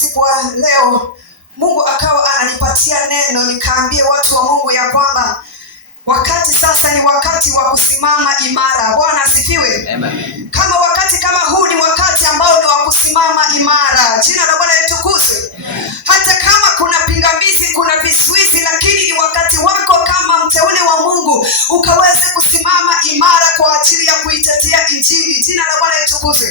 Siku wa leo Mungu akawa ananipatia neno, nikaambie watu wa Mungu ya kwamba wakati sasa ni wakati wa kusimama imara. Bwana asifiwe. Amen. Kama wakati kama huu ni wakati ambao ni wa kusimama imara. Jina la Bwana litukuzwe. Hata kama kuna pingamizi, kuna vizuizi, lakini ni wakati wako kama mteule wa Mungu ukaweze kusimama imara kwa ajili ya kuitetea injili. Jina la Bwana litukuzwe.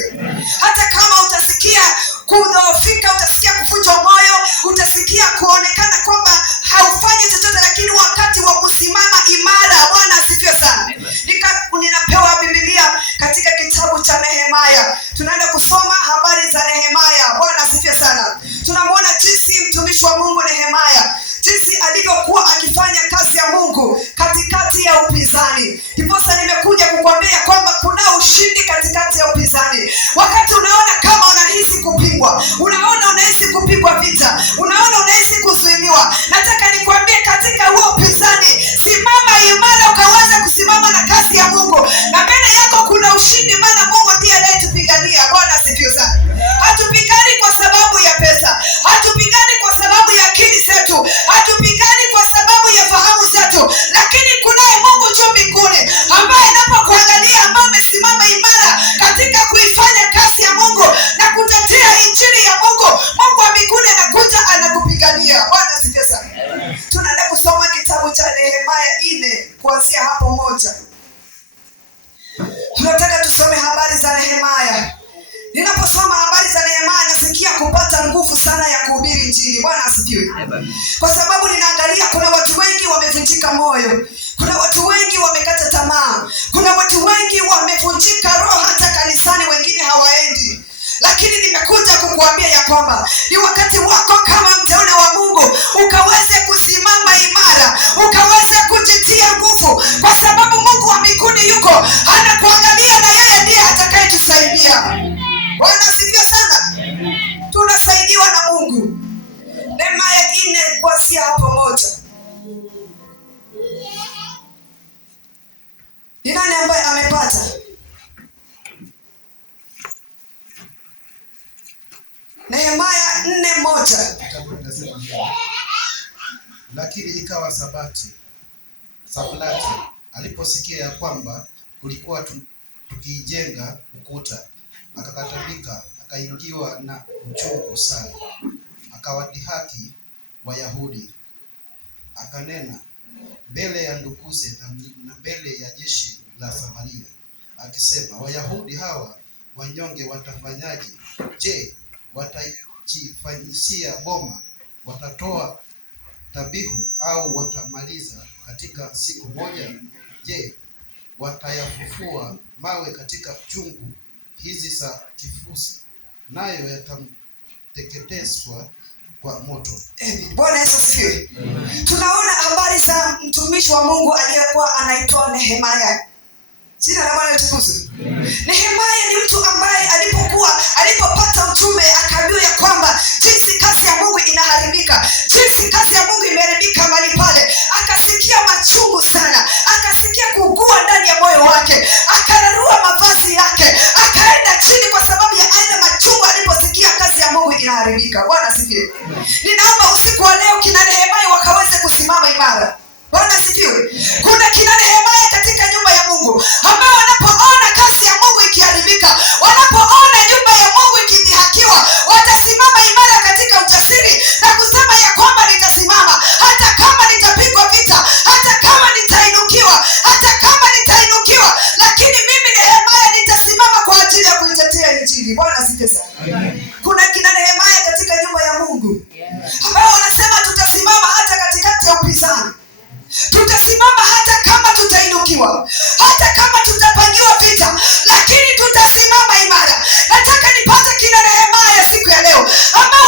Hata kama utasikia kudhoofika, utasikia kuvunjwa moyo, utasikia kuonekana kwamba haufanyi chochote, lakini wakati wa kusimama imara. Bwana asifiwe sana. Ninapewa Biblia katika kitabu cha Nehemia. Tunaenda kusoma habari za Nehemia. Bwana asifiwe sana. Tunamwona jinsi mtumishi wa Mungu Nehemia, jinsi alivyokuwa akifanya kazi ya Mungu katikati ya upinzani. Ndiposa nimekuja kukwambia kwamba kuna ushindi katikati ya upinzani. Wakati unaona kama unahisi kupigwa, unahisi kupigwa vita, unahisi kuzuiliwa, nataka nikwambie katika huo upinzani, simama imara ukaweza kusimama na kazi ya Mungu. Na mbele yako kuna ushindi, maana Mungu ndiye anayetupigania. Bwana asifiwe sana. Hatupigani kwa sababu ya pesa, hatupigani kwa sababu ya akili zetu, hatupigani kwa sababu ya fahamu zetu, lakini kunaye Mungu juu mbinguni ambaye anapokuangalia, ambaye umesimama imara katika kuifanya kazi ya Mungu na kutetea injili ya Mungu, Mungu wa mbinguni anakuja anakupigania. Bwana asifiwe sana. Tunaenda kusoma kitabu cha Nehemia 4 kuanzia hapo 1. Tunataka tusome habari za Nehemia. Ninaposoma habari za Nehemia nasikia kupata nguvu sana ya kuhubiri injili. Bwana asifiwe. Kwa sababu ninaangalia kuna watu wengi wamevunjika moyo, kuna watu wengi wamekata tamaa, kuna watu wengi wamevunjika roho, hata kanisani wengine hawaendi. Lakini nimekuja kukuambia ya kwamba ni wakati wako kama mteule wa Mungu ukaweze kusimama imara, ukaweze kujitia nguvu, kwa sababu Mungu wa mbinguni yuko anakuangalia, na yeye ndiye atakayetusaidia. Bwana asifiwe sana. Tunasaidiwa na Mungu. Nehemia 4 kuanzia hapo 1. Ni nani ambaye amepata? Nehemia 4:1. Lakini ikawa Sanbalati aliposikia ya kwamba tulikuwa tukijenga ukuta, akakatabika, akaingiwa na uchungu sana, akawadhihaki Wayahudi, akanena mbele ya nduguze na mbele ya jeshi la Samaria, akisema, Wayahudi hawa wanyonge watafanyaje? Je, watajifanyisia boma? Watatoa dhabihu au watamaliza katika siku moja? Je, watayafufua mawe katika chungu hizi za kifusi, nayo yatateketezwa kwa moto? Bwana Yesu asifiwe. Tunaona habari za mtumishi wa Mungu aliyekuwa anaitwa Nehemia. Jina la Bwana litukuzwe. Nehemia ni mtu ambaye alipopata ujumbe akaambiwa ya kwamba jinsi kazi ya Mungu inaharibika, jinsi kazi ya Mungu imeharibika mahali pale, akasikia machungu sana, akasikia kuugua ndani ya moyo wake, akararua mavazi yake, akaenda chini kwa sababu ya aina machungu aliposikia kazi ya Mungu inaharibika. Bwana asifiwe. Ninaomba usiku wa leo kina Nehemia wakaweze kusimama imara. Bwana asifiwe. Kuna kina Nehemia katika nyumba ya Mungu ambao wanapoona kazi ya Mungu ikiharibika, wanapoona nyumba ya Mungu ikidhihakiwa, watasimama imara katika ujasiri na kusema ya kwamba nitasimama hata kama nitapigwa vita, hata kama nitainukiwa, lakini mimi Nehemia nitasimama kwa ajili ya kuitetea injili. Bwana asifiwe sana. Kuna kina Nehemia katika nyumba ya Mungu ambao wanasema tutasimama hata katikati ya upinzani, tutasimama hata kama tutainukiwa, hata kama tutapangiwa vita, lakini tutasimama imara. Nataka nipate kina Nehemia siku ya leo ambao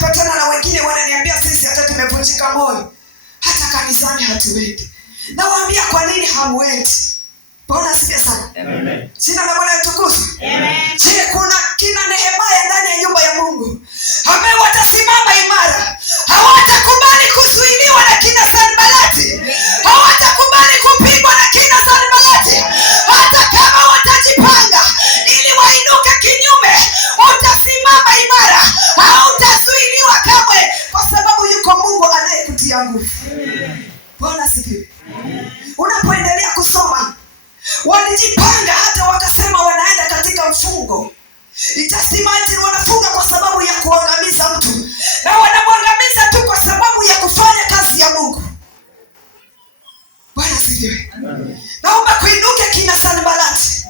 Napatana na wengine wananiambia sisi hata tumevunjika moyo, hata kanisani hatuendi. Nawaambia kwa nini hamwendi? Bwana asifiwe sana. Amen. Jina la Bwana litukuzwe. Amen. Je, kuna kina Nehemia ndani ya nyumba ya Mungu ambao watasimama imara, hawatakubali kuzuiliwa na kina Sanbalati, hawatakubali kupigwa na kina Sanbalati. Hata kama watajipanga ili wainuke kinyume, utasimama imara, hautazuiliwa kamwe, kwa sababu yuko Mungu anayekutia nguvu. Bwana asifiwe. Unapoendelea kusoma, walijipanga hata wakasema wanaenda katika mfungo. Itasimaji wanafunga kwa sababu ya kuangamiza mtu, na wanamwangamiza tu kwa sababu ya kufanya kazi ya Mungu. Bwana asifiwe. Naomba kuinuke kina Sanbalati,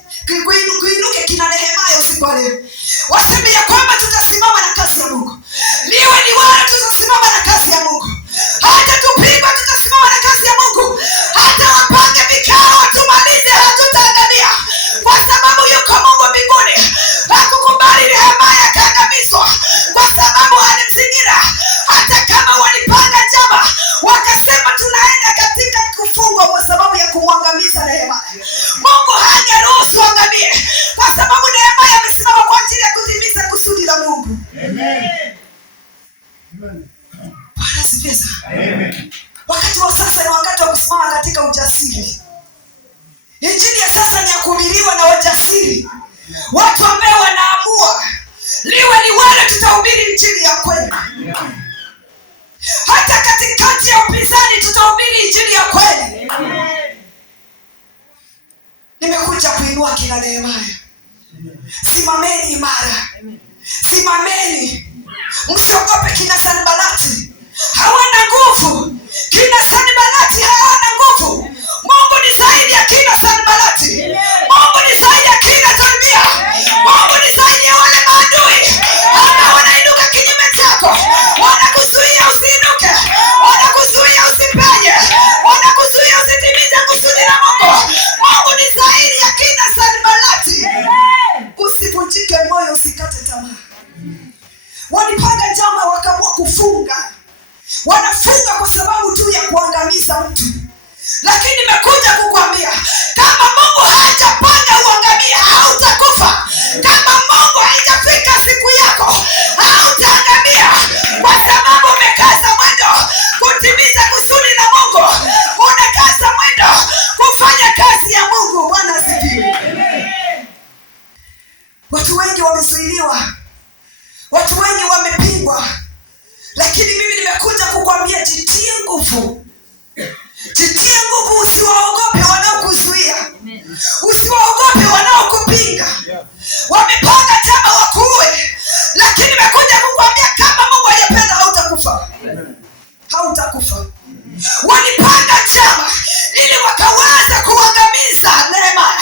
kuinuke kina Nehemia usiku wa leo, waseme ya kwamba tutasimama na kazi ya Mungu. Liwe ni wale tutasimama na kazi ya Mungu. Hata tupigwa tutasimama na kazi ya Mungu. Hata wapange vikao tumalize, hatutaangamia, kwa sababu yuko Mungu mbinguni. Hakukubali Nehemia kaangamizwa kwa sababu alimzingira. Hata kama walipanga njama wakasema tunaenda katika kufungwa kwa sababu ya kumwangamiza Nehemia, Mungu hangeruhusu angamie, kwa sababu Nehemia amesimama kwa ajili ya kutimiza kusudi la Mungu. Amen. Bwana asifiwe sana. Amen. Wakati wa sasa ni wakati wa kusimama katika ujasiri. Injili ya sasa ni ya kuhubiriwa na wajasiri, watu ambao wanaamua liwe ni wale tutahubiri injili ya kweli. Hata katikati ya upinzani tutahubiri injili ya kweli. Nimekuja kuinua kina Nehemia. Simameni imara, simameni, msiogope kina Sanbalati. Hawana nguvu, kina Sanbalati hawana nguvu. Mungu ni zaidi ya kina Sanbalati. Mungu ni zaidi ya kina Tobia. Mungu ni zaidi ya wale maadui ambao wanainuka kinyume chako, wanakuzuia usiinuke, wanakuzuia usipenye, wanakuzuia usitimize kusudi la Mungu. Mungu ni zaidi ya kina Sanbalati. Usivunjike moyo, usikate tamaa. Walipanga njama wakaamua kufunga. Wanafunga kwa sababu tu ya kuangamiza mtu. Lakini nimekuja kukwambia, kama Mungu hajapanga uangamie, hautakufa. Kama Mungu haijafika siku yako, hautaangamia, kwa sababu umekaza mwendo kutimiza kusudi la Mungu. Unakaza mwendo kufanya kazi ya Mungu. Bwana asifiwe. Watu wengi wamezuiliwa, watu wengi wamepingwa, lakini mimi nimekuja kukwambia, jitie nguvu. Jitie nguvu, usiwaogope wanaokuzuia, usiwaogope wanaokupinga. Wamepanga chama wakuue, lakini nimekuja kukwambia, kama Mungu hajapenda hautakufa. Hautakufa. Walipanga chama ili wakaweza kuangamiza Nehemia,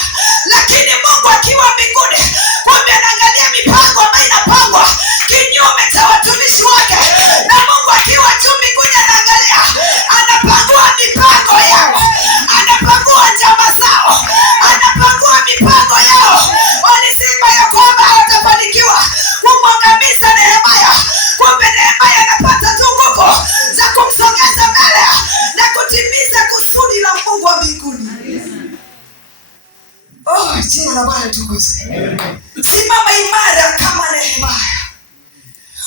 lakini Mungu akiwa mbinguni, kumbe anaangalia mipango ambayo inapangwa kinyume cha watumishi wake. Na Mungu akiwa juu mbinguni anaangalia, anapangua mipango yao, anapangua njama zao, anapangua mipango yao. Walisema ya kwamba hawatafanikiwa kumwangamiza Nehemia, kumbe Nehemia anapata tu nguvu za kumsogeza mbele na kutimiza kusudi la Mungu wa mbinguni. Oh, jina la Bwana litukuzwe. Simama imara kama Nehemia,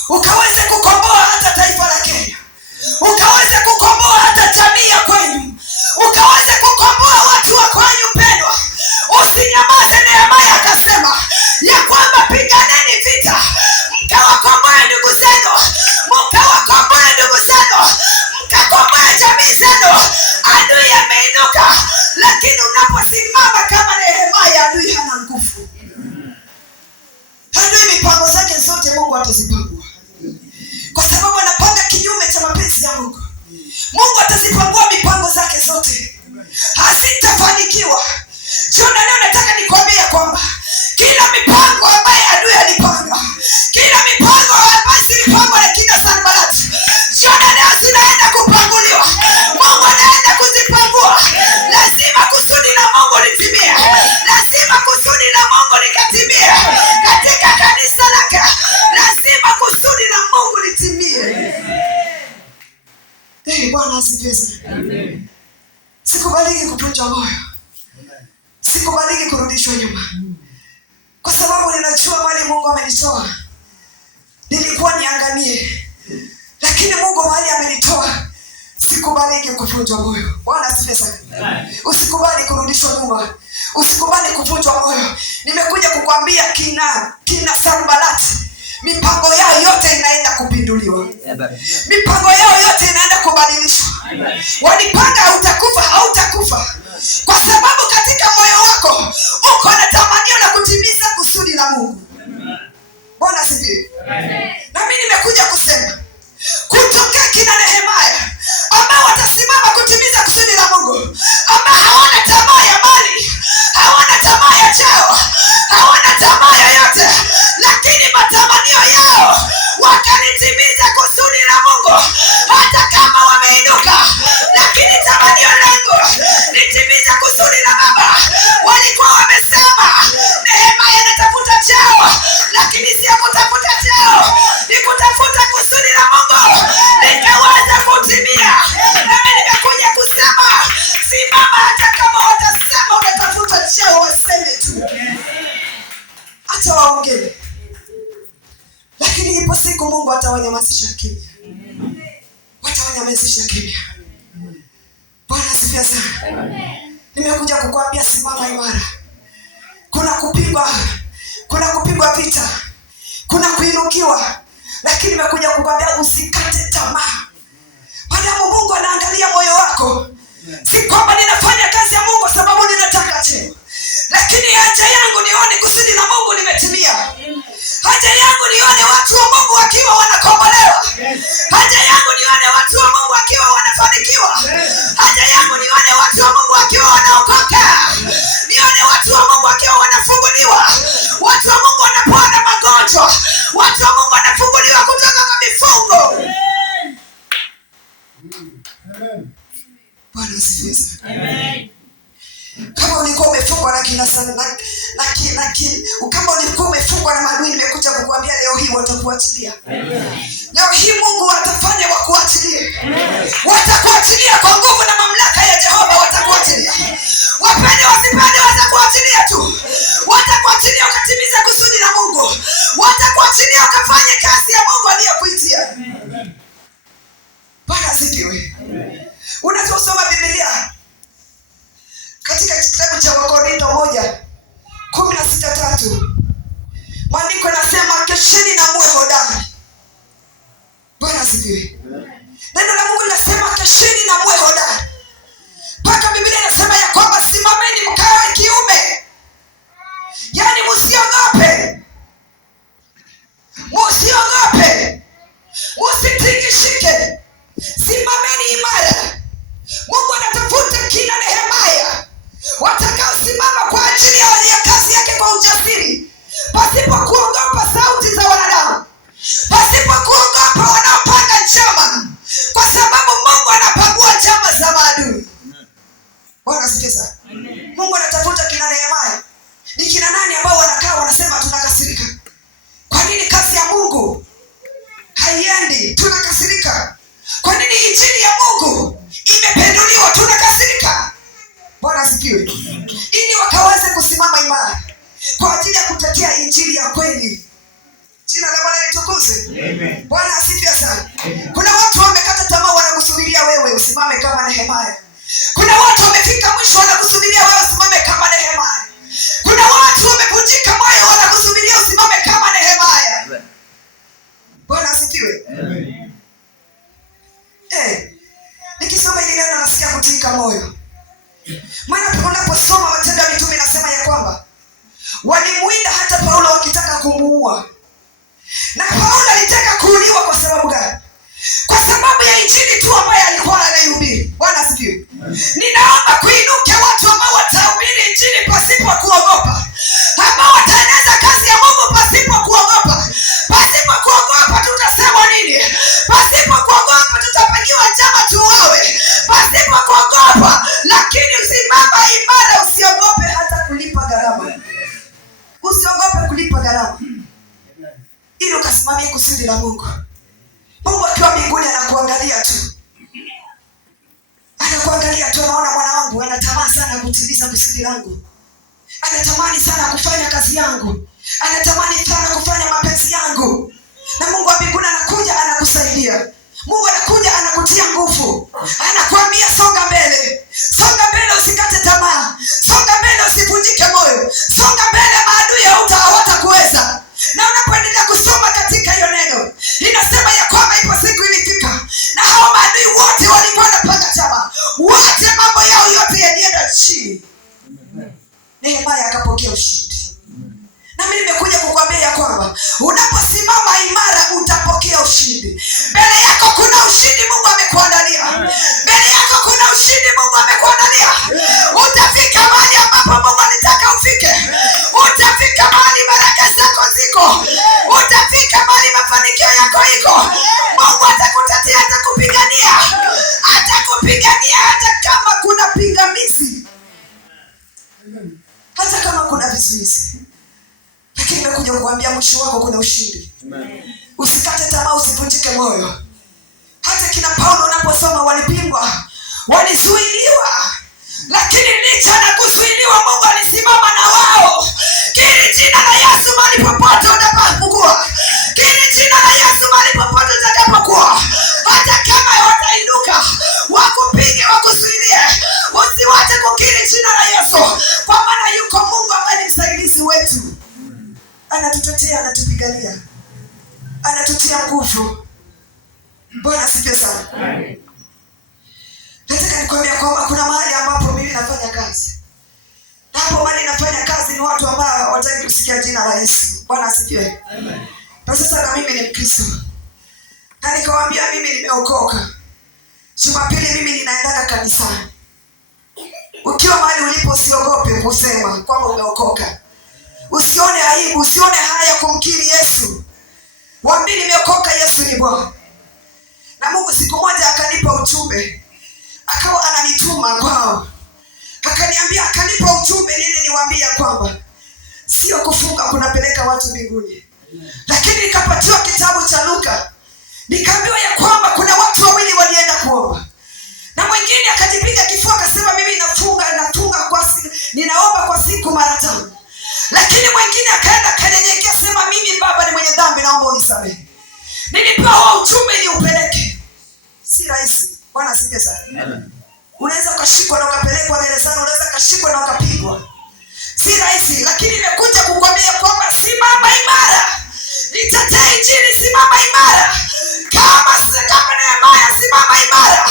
ukaweze kukomboa hata taifa la Kenya, ukaweze kukomboa hata jamii ya kwenu, ukaweze kukomboa watu wa kwenu pendwa. Usinyamaze. Nehemia akasema ya kwamba piganeni vita, mkawakomboe ndugu zenu, mkawakomboe ndugu zenu, mkakomboe jamii zenu. Adui ameinuka, lakini unaposimama kama Nehemia, adui hana nguvu. Adui mipango zake zote Mungu atazipangua, kwa sababu anapanga kinyume cha mapenzi ya Mungu. Mungu atazipangua mipango zake zote, hazitafanikiwa. Jiona leo nataka nikwambia kwamba kila mipango ambayo adui alipanga, kila mipango ambayo zilipangwa na kina Sanbalati, jiona leo zinaenda kupanguliwa. Mungu anaenda kuzipangua. Lazima kusudi la Mungu litimie, lazima kusudi la Mungu likatimie katika kanisa lake, lazima kusudi la Mungu litimie. Bwana asifiwe sana. Amen. Sikubaliki kuvunjwa moyo. Sikubaliki kurudishwa nyuma. Kwa sababu ninajua mahali Mungu amenitoa. Nilikuwa niangamie. Lakini Mungu mahali amenitoa, sikubaliki kuvunjwa moyo. Bwana asifiwe sana. Usikubali kurudishwa nyuma. Usikubali kuvunjwa moyo. Nimekuja kukwambia kina Sanbalati, mipango yao yote inaenda kupinduliwa. Mipango yao yote inaenda kubadilishwa. Walipanga hautakufa. Kwa sababu katika moyo wako uko na tamanio la kutimiza kusudi la Mungu. Bwana asifiwe. Na mimi nimekuja kusema kutokea kina Nehemia ambao watasimama kutimiza kusudi la Mungu, ambao hawana tamaa ya mali, hawana tamaa ya cheo, hawana tamaa yoyote, lakini matamanio yao wakalitimiza kusudi la Mungu. Hata kama wameinuka, lakini tamanio langu litimiza kusudi la Baba. Walikuwa wamesema Nehemia anatafuta cheo, lakini sio kutafuta cheo, ni kutafuta kusudi la Mungu likaweza kutimia. Nami nimekuja kusema simama, hata kama watasema unatafuta cheo, waseme tu, acha waongee, lakini ipo siku Mungu atawanyamazisha kimya. Watawanyamazisha kimya. Bwana asifiwe sana. Nimekuja kukwambia simama imara. Kuna kupigwa vita, kuna kuinukiwa, lakini nimekuja kukwambia usikate tamaa. Maadamu Mungu anaangalia moyo wako. Si kwamba ninafanya kazi ya Mungu sababu ninataka cheo, lakini haja yangu nione kusudi la Mungu limetimia. Haja yangu nione watu wa Mungu wakiwa wanakombolewa. Haja yangu nione watu wa Mungu wakiwa wanafanikiwa. Haja yangu nione watu wa Mungu wakiwa wanaokoka. Nione watu wa Mungu wakiwa wanafunguliwa. Watu wa Mungu wanapona magonjwa. Watu wa Mungu wanafunguliwa kutoka kwa mifungo. Bwana asifiwe sana. Kama ulikuwa umefungwa na kina sana kama ulikuwa umefungwa na maadui, nimekuja kukuambia leo hii watakuachilia. Leo hii Mungu atafanya wakuachilie. Watakuachilia kwa nguvu na mamlaka ya Jehova, watakuachilia. Wapende wasipende, watakuachilia tu. Watakuachilia ukatimiza kusudi la Mungu. Watakuachilia ukafanye kazi ya Mungu aliyokuitia. Bwana asifiwe. Unasoma Biblia katika kitabu cha Wakorintho 1:16-3. Maandiko yanasema kesheni na muwe hodari. Bwana asifiwe. Neno la Mungu linasema kesheni na muwe hodari. Mpaka Biblia inasema ya kwamba simameni mkawe kiume. Yaani msiogope. Msiogope. Msitingishike. Simameni imara. Mungu anatafuta kina Nehemia watakaosimama kwa ajili ya kazi yake kwa ujasiri, pasipo kuogopa sauti za wanadamu, pasipo kuogopa wanaopanga njama, kwa sababu Mungu anapangua njama za maadui. Bwana asifiwe sana. Mungu anatafuta kina Nehemia. Ni kina nani ambao wanakaa wanasema tunakasirika? Kwa nini kazi ya Mungu haiendi? Tunakasirika. Kwa nini injili ya Mungu imependuliwa? Tunakasirika. Bwana asifiwe. Ili wakaweze kusimama imara kwa ajili ya kutetea injili ya kweli. Jina la Bwana litukuzwe. Amen. Bwana asifiwe sana. Kuna watu wamekata tamaa, wanakusubiria wewe usimame kama Nehemia. Kuna watu wamefika mwisho, wanakusubiria wewe usimame kama Nehemia. Kuna watu wamevunjika moyo, wanakusubiria usimame kama Nehemia. Bwana asifiwe. Amen. Nikisoma hili neno nasikia kutika moyo. Maana unaposoma Matendo ya Mitume inasema ya kwamba walimuinda hata Paulo wakitaka kumuua. Na Paulo alitaka kuuliwa kwa sababu gani? Kwa sababu ya injili tu ambayo alikuwa anaihubiri. Bwana asifiwe. Ninaomba kuinuke watu ambao watahubiri injili pasipo kuogopa. Ambao wataeneza kazi ya Mungu pasipo kuogopa. Pasipo kuogopa tutasema nini? Pasipo kuogopa tutapigiwa njama tuwawe. Pasipo kuogopa, lakini usimama imara, usiogope hata kulipa gharama. Usiogope kulipa gharama. Ili ukasimamie kusudi la Mungu. Mungu akiwa mbinguni anakuangalia tu. kuangalia tu, naona mwana wangu anatamani sana kutimiza kusudi langu, anatamani sana kufanya kazi yangu, anatamani sana kufanya mapenzi yangu. Na Mungu wa mbinguni anakuja anakusaidia. Mungu anakuja anakutia nguvu, anakuambia songa mbele, songa mbele, usikate tamaa, songa mbele, usivunjike moyo, songa mbele, maadui hawatakuweza. Na unapoendelea kusoma katika hiyo neno, inasema ya kwamba ipo siku ilifika na hao maadui wote walikuwa wanapanga chama, wote mambo yao yote yalienda chini. Nehemia akapokea ushindi. Na mimi nimekuja kukwambia ya kwamba unaposimama imara utapokea ushindi. Mbele yako kuna ushindi Mungu amekuandalia. Mbele yako kuna ushindi Mungu amekuandalia. Utafika mahali ambapo Mungu anataka ufike. Utafika mahali baraka zako ziko. Utafika mahali mafanikio yako iko. Mungu atakutetea, atakupigania. Atakupigania hata kama kuna pingamizi. Hata kama kuna vizuizi. Lakini nimekuja kukuambia mwisho wako kuna ushindi. Usikate tamaa, usivunjike moyo. Hata kina Paulo unaposoma walipingwa, walizuiliwa, lakini licha na kuzuiliwa Mungu alisimama na wao. Kili jina la Yesu mahali popote utakapokuwa. Kili jina la Yesu mahali popote utakapokuwa. Hata kama watainuka, wakupige, wakuzuilie, usiwache kukiri jina la Yesu. Kwa maana yuko Mungu ambaye ni msaidizi wetu. Anatutetea, anatupigania, anatutia nguvu. Bwana asifiwe sana. Nataka nikwambia kwamba kuna mahali ambapo mimi nafanya kazi. Na hapo mahali nafanya kazi ni watu ambao hawataki kusikia jina la Yesu. Bwana asifiwe. Na sasa na mimi ni Mkristo. Na nikawaambia mimi nimeokoka. Jumapili mimi ninaenda kanisani. Ukiwa mahali ulipo usiogope kusema kwamba umeokoka. Usione aibu, usione haya kumkiri Yesu. Waambie nimeokoka, Yesu ni Bwana. Na Mungu siku moja akanipa ujumbe. Akawa ananituma kwao. Akaniambia, akanipa ujumbe niende niwaambie kwamba sio kufunga kunapeleka watu mbinguni. Lakini nikapatiwa kitabu cha Luka. Nikaambiwa ya kwamba kuna watu wawili walienda kuomba. Na mwingine akajipiga kifua akasema mimi ninaomba kwa siku mara 5. Lakini mwingine akaenda kanyenyekea sema mimi Baba ni mwenye dhambi, naomba unisamehe. Nilipewa ujumbe ni upeleke. Si rahisi. Bwana asifiwe sana. Unaweza ukashikwa na ukapelekwa gerezani, unaweza ukashikwa na ukapigwa. Si rahisi, lakini nimekuja kukwambia kwamba simama imara. Nitetee injili, simama imara. Kama Nehemia, simama imara.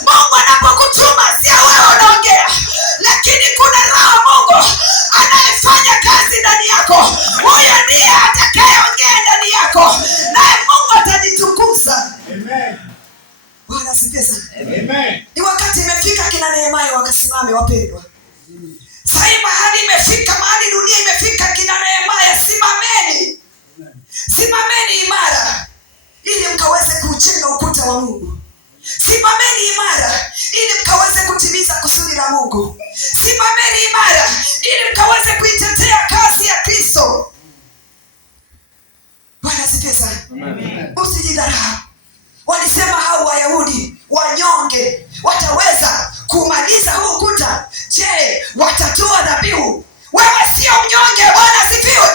Mungu anapokutuma sio wewe unaongea, lakini kuna Roho Mungu anayefanya kazi ndani yako. Huyo ndiye atakayeongea ndani yako, naye Mungu atajitukuza. Amen. Bwana asifiwe sana. Amen. Ni wakati imefika kina Nehemia wakasimame wapendwa. Sasa mahali imefika, mahali dunia imefika, kina Nehemia simameni. Simameni imara ili mkaweze kujenga ukuta wa Mungu. Simameni imara ili mkaweze kutimiza kusudi la Mungu. Simameni imara ili mkaweze kuitetea kazi ya Kristo. Bwana asifiwe sana. Usijidharau. Walisema hao Wayahudi wanyonge wataweza kumaliza huu ukuta. Je, watatoa dhabihu? Wewe sio mnyonge. Bwana asifiwe.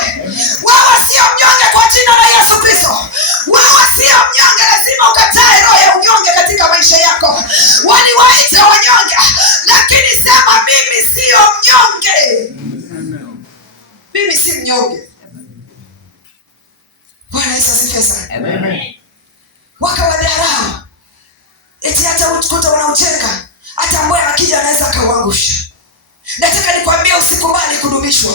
Wewe sio mnyonge kwa jina la Yesu Kristo. Wewe sio mnyonge, lazima ukatae roho ya unyonge katika maisha yako. Waliwaita wanyonge, lakini sema mimi sio mnyonge. Mimi si mnyonge. Bwana Yesu asifiwe sana. Amen. Wakawadharau. Eti hata ukuta unaojenga, hata mbwa akija anaweza akauangusha. Nataka nikwambie usikubali kudumishwa.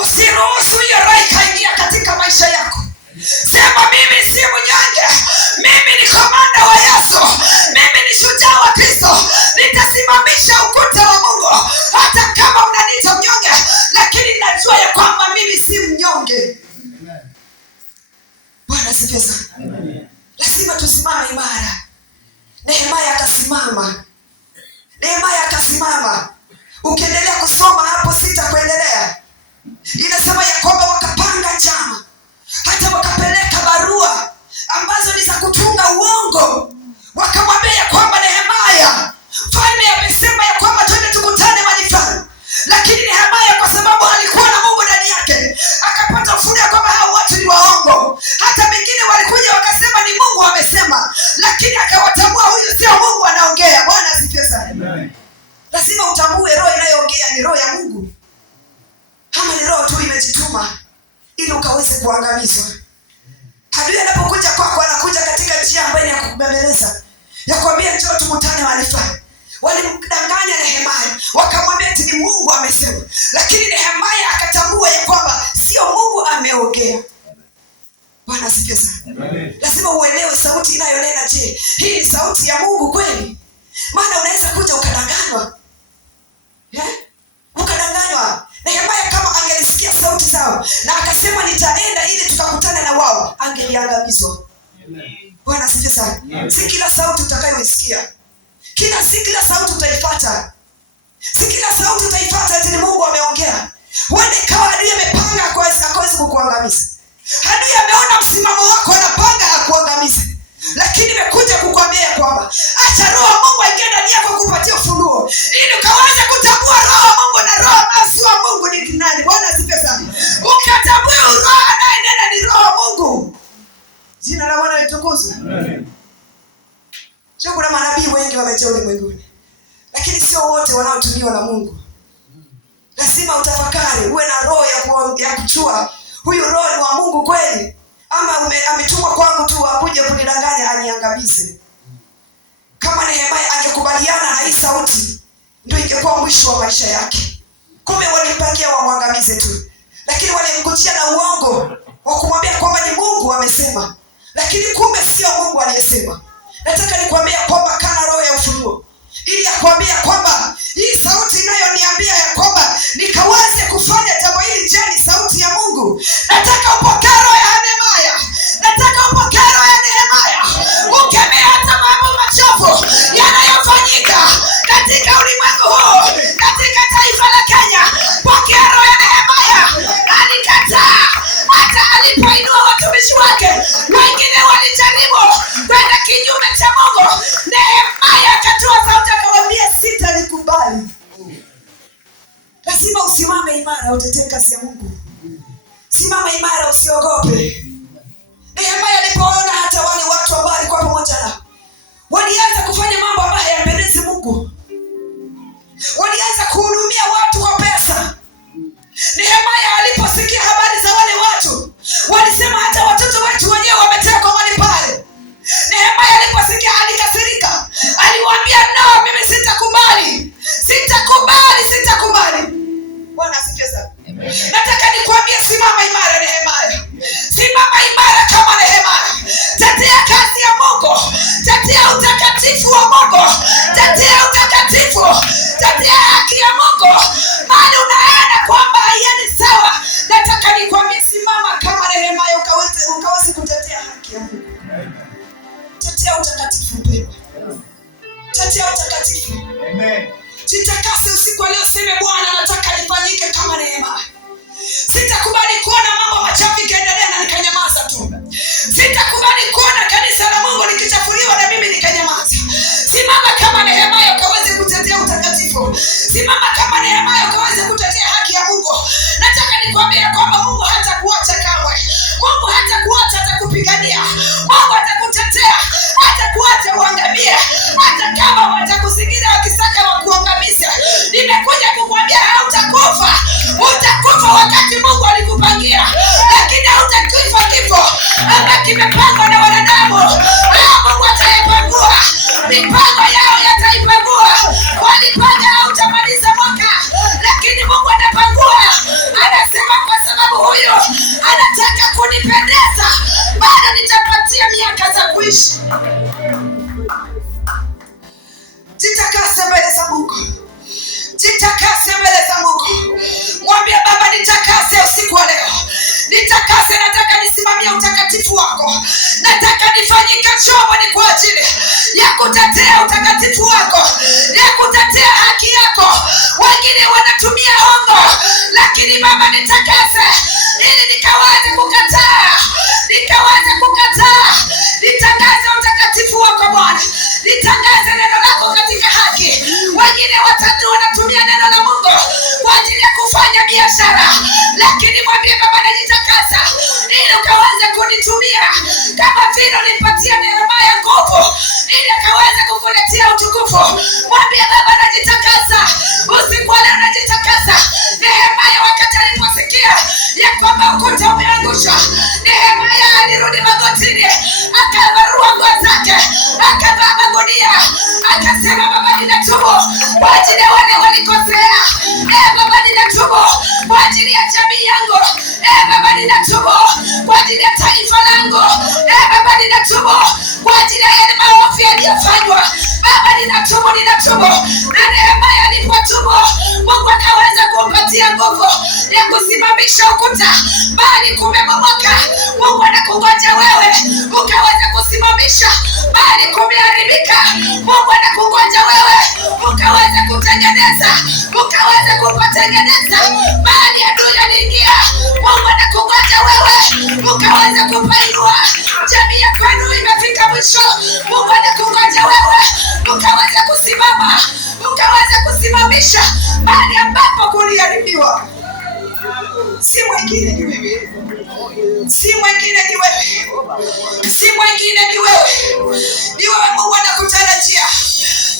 Usiruhusu hiyo roho ikaingia katika maisha yako. Sema mimi si mnyonge. Mimi ni komanda wa Yesu. Mimi ni shujaa wa Kristo. Nitasimamisha ukuta wa Mungu. Hata kama unaniita mnyonge, lakini najua ya kwamba mimi si mnyonge. Bwana asifiwe sana. Lazima tusimame imara. Nehemia akasimama. Nehemia akasimama. Ukiendelea kusoma hapo sitakuendelea. Inasema ya kwamba wakapanga njama. Hata wakapeleka barua ambazo ni za kutunga uongo. Wakamwambia ya kwamba Nehemia, mfalme amesema, lakini akawatambua huyu sio Mungu anaongea. Bwana asifiwe sana. Lazima utambue roho inayoongea ni roho ya Mungu ama ni roho tu imejituma ili ukaweze kuangamizwa. Adui anapokuja kwako, anakuja katika njia ambayo ni ya kukubembeleza, ya kuambia njoo tukutane maarifa. Walimdanganya Nehemia, wakamwambia eti ni Mungu amesema, lakini Nehemia akatambua ya kwamba sio Mungu ameongea. Bwana asifiwe sana. Lazima uelewe sauti inayonena. Je, hii ni sauti ya Mungu kweli? Maana unaweza kuja ukadanganywa. Ukadanganywa. Nehemia kama angelisikia sauti zao na akasema nitaenda ili tukakutane na wao, angeliangamizwa. Bwana asifiwe sana. Si kila sauti utakayoisikia, si kila sauti utaipata. Si kila sauti utaipata eti ni Mungu ameongea. Huenda ikawa adui amepanga akaweza kukuangamiza. Adui ameona msimamo wako anapanga akuangamize. Lakini nimekuja kukwambia kwamba acha roho wa Mungu aingie ndani yako kupatia ufunuo ili ukaweze kutambua roho wa Mungu na roho basi wa Mungu ni nani. Bwana asifiwe sana. Ukatambua roho anayenena ni roho wa Mungu. Jina la Bwana litukuzwe. Sio kuna manabii wengi wamejaa ulimwenguni, lakini sio wote wanaotumiwa na Mungu. Lazima utafakari, uwe na roho ya kuchua huyu roho ni wa Mungu kweli ama ametumwa kwangu tu akuje kunidanganya aniangamize. Kama Nehemia angekubaliana na hii sauti, ndio ingekuwa mwisho wa maisha yake. Kumbe walimpangia wamwangamize tu, lakini walimkutia na uongo wa kumwambia kwamba ni Mungu amesema, lakini kumbe sio Mungu aliyesema. Nataka nikwambia kwamba kana roho ya ufunuo ili akwambia kwamba hii sauti inayoniambia ya kwamba nikaweze kufanya jambo hili, je, ni sauti ya Mungu? Nataka upokee roho ya Nehemia. Nataka upokee roho ya Nehemia. Ukemea hata mambo machafu yanayofanyika katika ulimwengu huu, katika taifa la Kenya. Pokea roho ya Nehemia. Alikataa hata alipoinua watumishi wake, wengine walijaribu kwenda kinyume cha Mungu. Nehemia akatoa sauti akamwambia sitalikubali. Lazima usimame imara, utetee kazi ya Mungu. Simama imara, usiogope. Nehemia alipoona hata wale watu ambao walikuwa pamoja nao walianza kufanya mambo ambayo hayampendezi Mungu, walianza kuhudumia watu kwa pesa. Nehemia aliposikia habari za wale watu, walisema hata watoto wetu wenyewe wametekwa mahali pale. Nehemia aliposikia alikasirika, aliwaambia no, mimi sitakubali. Bwana asifiwe sana. Nataka nikwambie, simama imara Nehemia. Simama imara kama Nehemia. Tetea kazi ya Mungu. Tetea utakatifu wa Mungu. Tetea utakatifu. Tetea haki ya Mungu. Maana unaona kwamba haiendi sawa. Nataka nikwambie, simama kama Nehemia ukaweze kutetea haki ya Mungu. Tetea utakatifu mpendwa. Tetea utakatifu. Amen. Jitakase usiku leo, sema Bwana nataka nifanyike kama Nehemia. Sitakubali kuona mambo machafu yakiendelea na nikanyamaza tu. Sitakubali kuona kanisa la Mungu likichafuliwa na mimi nikanyamaza. Simama kama Nehemia ukaweze kutetea utakatifu. Simama kama Nehemia ukaweze kutetea haki ya Mungu. Nataka nikwambie kwamba Mungu hatakuacha kamwe. Mungu hatakuacha, atakupigania. Mungu atakutetea, hatakuacha uangamie. Hata kama watakuzingira wakisaka wakuangamize, nimekuja kukwambia hautakufa. Utakufa wakati Mungu alikupangia, lakini hautakufa kifo ambacho kimepangwa na wanadamu. Mungu ataipangua, mipango yao yataipangua. Walipanga hautamaliza mwaka, lakini Mungu anapangua. Anasema kwa sababu huyo anataka kunipendeza, bado nitapatia miaka za kuishi. Jitakase mbele za Mungu. Jitakase mbele za Mungu. Mwambie Baba, nitakase usiku wa leo. Nitakase, nataka nisimamie utakatifu wako. Nataka nifanyike chombo ni kwa ajili ya kutetea utakatifu wako, ya kutetea haki yako. Wengine wanatumia hongo, lakini Baba nitakase ili nikaweze kukataa. Nitangaze utakatifu wako Bwana. Nitangaze neno lako katika haki. Wengine wanatumia neno la Mungu kwa ajili ya kufanya biashara, lakini mwambie Baba najitakasa ili ukaweze kunitumia kama vile ulimpatia Nehemia akavaa magunia, akasema Baba ninatubu kwa ajili ya wale walikosea. Baba ninatubu kwa ajili ya jamii yangu. Baba ninatubu kwa ajili ya taifa langu. Baba ninatubu kwa ajili ya yale maovu yaliyofanywa. Baba ninatubu. Na Nehemia alipotubu, Mungu akaweza kumpatia nguvu ya kusimamisha ukuta bali kumebomoka. Mungu anakungoja wewe ukaweza kusimamisha bali kumeharibika. Mungu anakungoja wewe ukaweza kutengeneza, ukaweza kupatengeneza bali adui aliingia. Mungu anakungoja wewe ukaweza kupainua. Jamii ya kwenu imefika mwisho. Mungu anakungoja wewe ukaweza kusimama, ukaweza kusimamisha bali ambapo kuliharibiwa. Si mwingine ni wewe, si mwingine ni wewe, si mwingine ni wewe. Ni wewe Mungu anakutarajia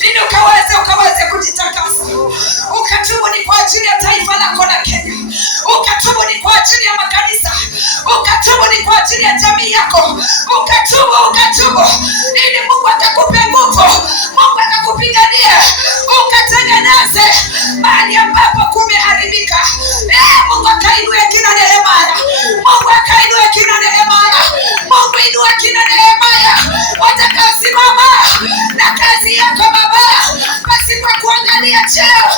ili ukaweze kujitakasa. Ukatubu ni kwa ajili ya taifa lako la Kenya. Ukatubu ni kwa ajili ya makanisa. Ukatubu ni kwa ajili ya jamii yako. Ukatubu ili Mungu atakupe nguvu, Mungu atakupigania, ukatengeneze mahali ambapo kumeharibika. Mungu akainue kina Nehemia. Mungu akainue kina Nehemia. Mungu inua kina Nehemia watakaosimama na kazi yako Baba, pasipo kuangalia cheo,